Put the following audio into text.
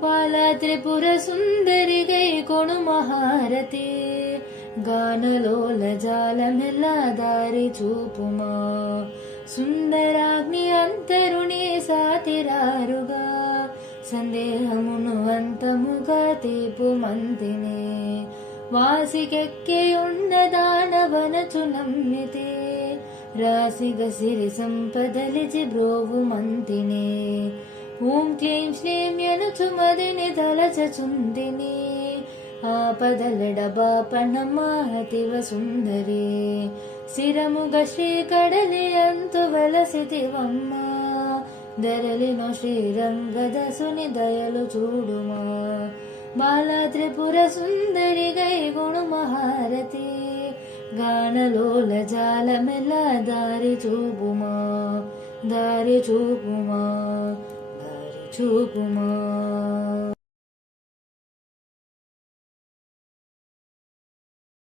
బాలా త్రిపుర సుందరి గై కొను మహారతి, గానలోల జాలమెల్ల దారి చూపుమా. సుందరాగ్ని అంతరుణి సాతిరారుగా, సందేహమును అంతముగా తీపు మంతిని. వాసికెక్కి ఉన్న దానవనచు నమ్మితే, రాసిగ సిరి సంపదలిచి బ్రోవు మంతిని. ఓం క్లీం శ్రీం ఎనుచు మదిని తలచచుందిని, ఆపదలెడబాపణమాహతివ సుందరి. శిరముగ శ్రీ కడలి అంతు వెలసితివమ్మ, ధరలినో శ్రీరంగదసుని దయలు చూడుమా. బాలా త్రిపుర సుందరి గై గుణు మహారతి, గానలోల జాలమెల్ల దారి చూపుమా, దారి చూపుమా, దారి చూపుమా.